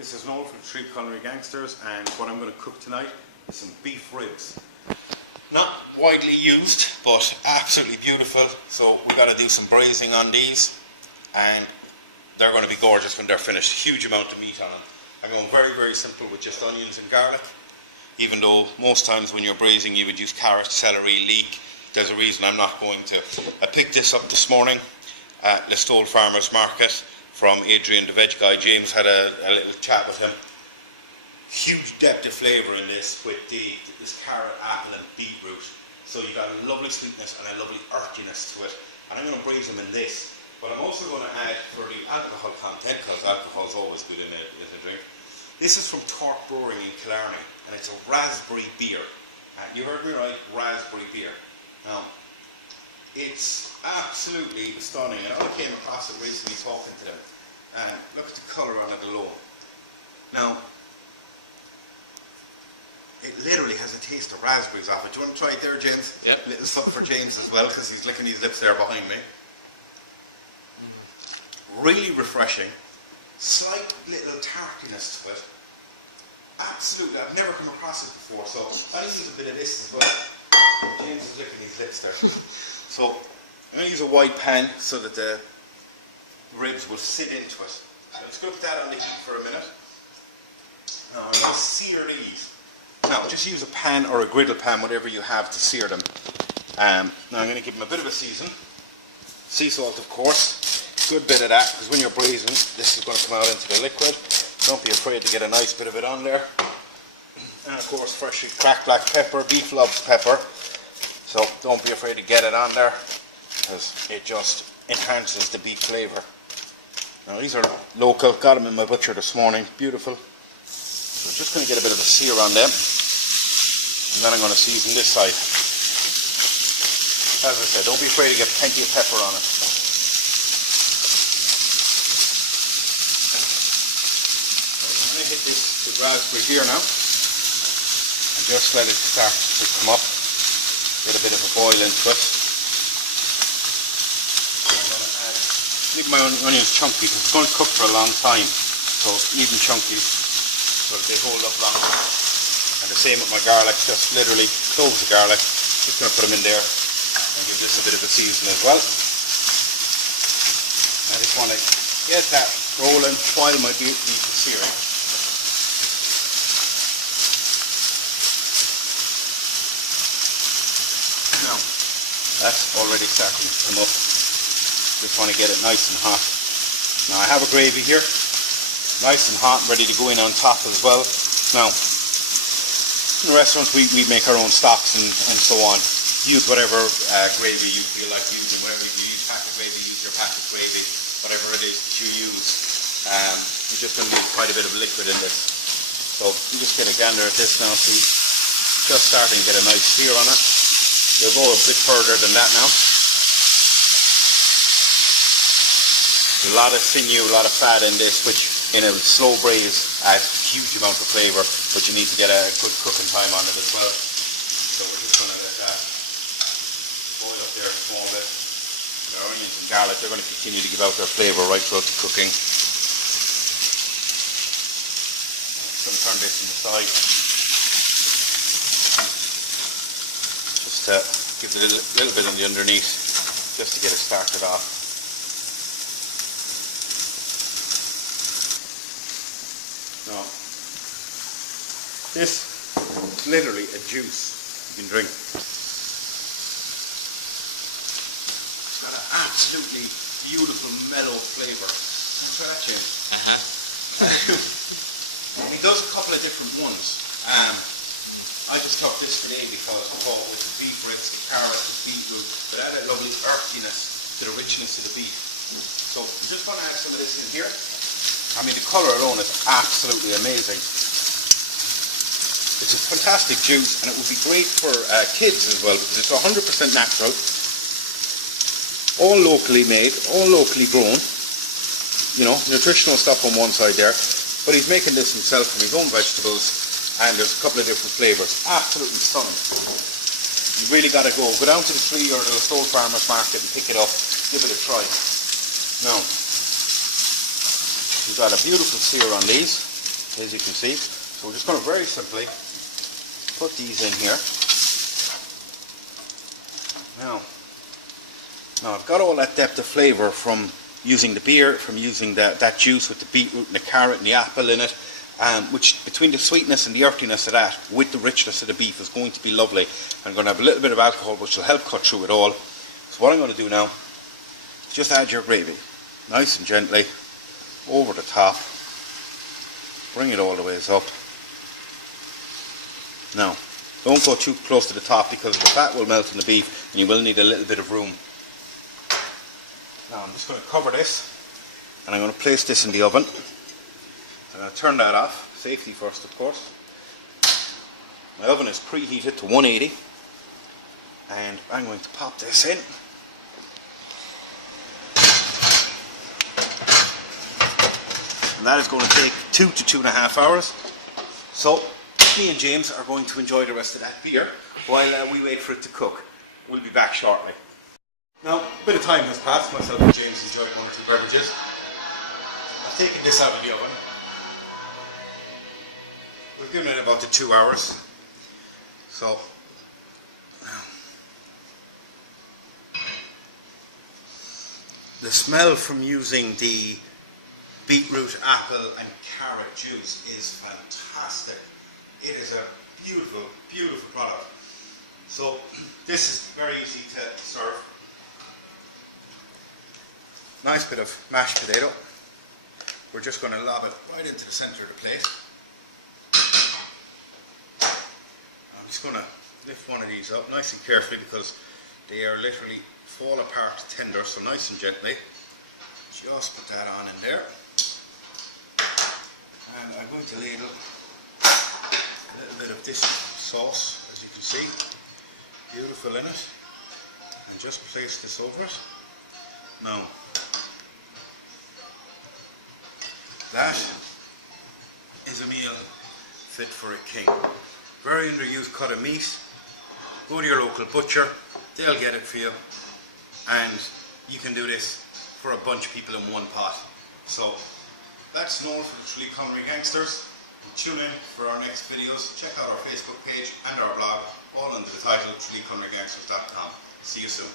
This is Noel from Three Culinary Gangsters, and what I'm going to cook tonight is some beef ribs. Not widely used, but absolutely beautiful. So we got to do some braising on these, and they're going to be gorgeous when they're finished. Huge amount of meat on them. I'm going very, very simple with just onions and garlic. Even though most times when you're braising you would use carrot, celery, leek. There's a reason I'm not going to. I picked this up this morning at Listowel Farmers Market from Adrian the veg guy. James had a little chat with him. Huge depth of flavour in this with this carrot, apple and beetroot. So you got a lovely sweetness and a lovely earthiness to it. And I'm going to braise them in this. But I'm also going to add for the alcohol content, because alcohol is always good in a drink. This is from Tork Brewing in Killarney, and it's a raspberry beer. You heard me right, raspberry beer. Now, it's absolutely stunning, and I came across it recently talking to them. And look at the colour on it alone. Now, it literally has a taste of raspberries off it. Do you want to try it there, James? Yeah. A little something for James as well, because he's licking his lips there behind me. Really refreshing. Slight little tartiness to it. Absolutely, I've never come across it before, so I'm going to use a bit of this as well. James is licking his lips there. So, I'm going to use a wide pan so that the ribs will sit into it. So I'm just going to put that on the heat for a minute. Now I'm going to sear these. Now just use a pan or a griddle pan, whatever you have to sear them. Now I'm going to give them a bit of a season. Sea salt, of course. Good bit of that, because when you're braising, this is going to come out into the liquid. Don't be afraid to get a nice bit of it on there. And of course freshly cracked black pepper. Beef loves pepper, so don't be afraid to get it on there, because it just enhances the beef flavour. Now these are local, got them in my butcher this morning, beautiful. So I'm just going to get a bit of a sear on them, and then I'm going to season this side. As I said, don't be afraid to get plenty of pepper on it. I'm going to hit this raspberry beer now, and just let it start to come up, get a bit of a boil into it. Leave my onions chunky, because it's going to cook for a long time, so leave them chunky so that they hold up long. And the same with my garlic, just literally cloves of garlic, just going to put them in there and give this a bit of a season as well. I just want to get that rolling while my beef is searing. Now, that's already starting to come up. Just want to get it nice and hot. Now I have a gravy here, nice and hot, ready to go in on top as well. Now, in restaurants we make our own stocks and so on. Use whatever gravy you feel like using. Whatever you use, packet gravy, use your packet gravy, whatever it is that you use. You're just going to use quite a bit of liquid in this. So you just get a gander at this now, see, just starting to get a nice sear on it. We'll go a bit further than that now. A lot of sinew, a lot of fat in this, which in a slow braise adds a huge amount of flavour, but you need to get a good cooking time on it as well. So we're just going to let that boil up there a small bit. The onions and garlic, they're going to continue to give out their flavour right throughout the cooking. Just going to turn this on the side. Just to give it a little bit on the underneath, just to get it started off. Now, this is literally a juice you can drink. It's got an absolutely beautiful mellow flavour. Can I try that, Jim? He does a couple of different ones. I just took this today because I thought with the beef ribs, the carrot, the beetroot, it added a lovely earthiness to the richness of the beef. So I'm just going to add some of this in here. I mean, the colour alone is absolutely amazing. It's a fantastic juice, and it would be great for kids as well, because it's 100% natural, all locally made, all locally grown. You know, nutritional stuff on one side there, but he's making this himself from his own vegetables, and there's a couple of different flavours. Absolutely stunning. You really got to go down to the Tree or the Listowel Farmers Market and pick it up, give it a try. Now, we've got a beautiful sear on these. as you can see. So we're just going to very simply put these in here. Now I've got all that depth of flavour from using the beer, from using that juice with the beetroot and the carrot and the apple in it, which between the sweetness and the earthiness of that with the richness of the beef is going to be lovely. I'm going to have a little bit of alcohol which will help cut through it all. So what I'm going to do now is just add your gravy nice and gently over the top. Bring it all the ways up. Now, don't go too close to the top because the fat will melt in the beef and you will need a little bit of room. Now I'm just going to cover this and I'm going to place this in the oven. I'm going to turn that off, safety first of course. My oven is preheated to 180 and I'm going to pop this in. And that is going to take 2 to 2.5 hours. So me and James are going to enjoy the rest of that beer while we wait for it to cook. We'll be back shortly. Now, a bit of time has passed. Myself and James enjoyed 1 or 2 beverages. I've taken this out of the oven. We've given it about 2 hours. So, the smell from using the beetroot, apple and carrot juice is fantastic. It is a beautiful, beautiful product. So this is very easy to serve. Nice bit of mashed potato. We're just going to lob it right into the centre of the plate. I'm just going to lift one of these up nice and carefully because they are literally fall apart tender, so nice and gently. Just put that on in there. And I'm going to ladle a little bit of this sauce, as you can see, beautiful in it, and just place this over it. Now, that is a meal fit for a king. Very underused cut of meat. Go to your local butcher, they'll get it for you, and you can do this for a bunch of people in one pot. So that's all for the Tralee Culinary Gangsters. Tune in for our next videos. Check out our Facebook page and our blog, all under the title TraleeCulinarygangsters.com. See you soon.